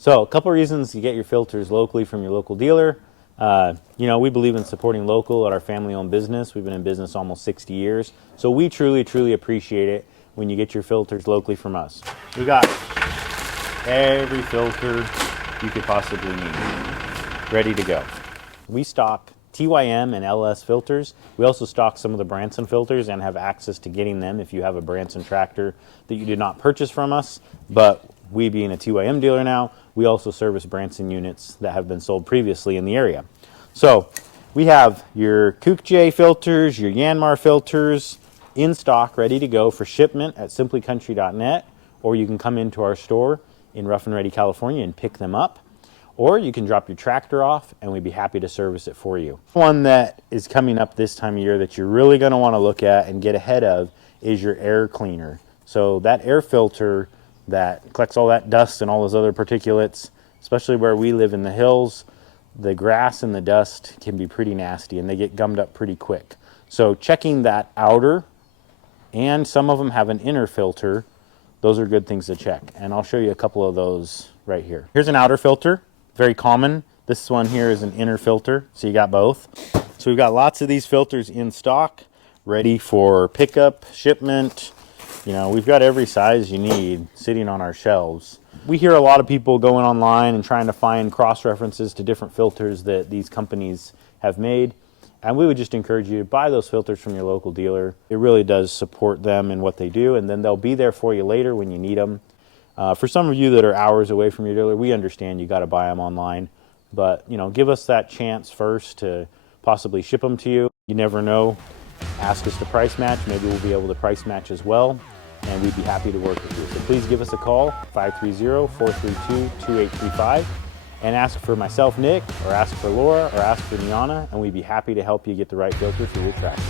So a couple reasons to get your filters locally from your local dealer. We believe in supporting local at our family-owned business. We've been in business almost 60 years. So we truly appreciate it when you get your filters locally from us. We got every filter you could possibly need, ready to go. We stock TYM and LS filters. We also stock some of the Branson filters and have access to getting them if you have a Branson tractor that you did not purchase from us. But we being a TYM dealer now, we also service Branson units that have been sold previously in the area. So we have your Kukje filters, your Yanmar filters in stock, ready to go for shipment at simplycountry.net, or you can come into our store in Rough and Ready, California and pick them up. Or you can drop your tractor off and we'd be happy to service it for you. One that is coming up this time of year that you're really going to want to look at and get ahead of is your air cleaner. So that air filter that collects all that dust and all those other particulates, especially where we live in the hills, the grass and the dust can be pretty nasty and they get gummed up pretty quick. So checking that outer, and some of them have an inner filter, those are good things to check. And I'll show you a couple of those right here. Here's an outer filter, very common. This one here is an inner filter, so you got both. So we've got lots of these filters in stock, ready for pickup, shipment. We've got every size you need sitting on our shelves. We hear a lot of people going online and trying to find cross-references to different filters that these companies have made. And we would just encourage you to buy those filters from your local dealer. It really does support them in what they do, and then they'll be there for you later when you need them. For some of you that are hours away from your dealer, we understand you got to buy them online. But, give us that chance first to possibly ship them to you. You never know. Ask us to price match. Maybe we'll be able to price match as well, and we'd be happy to work with you. So please give us a call, 530-432-2835, and ask for myself, Nick, or ask for Laura, or ask for Niana, and we'd be happy to help you get the right filter for your tractor.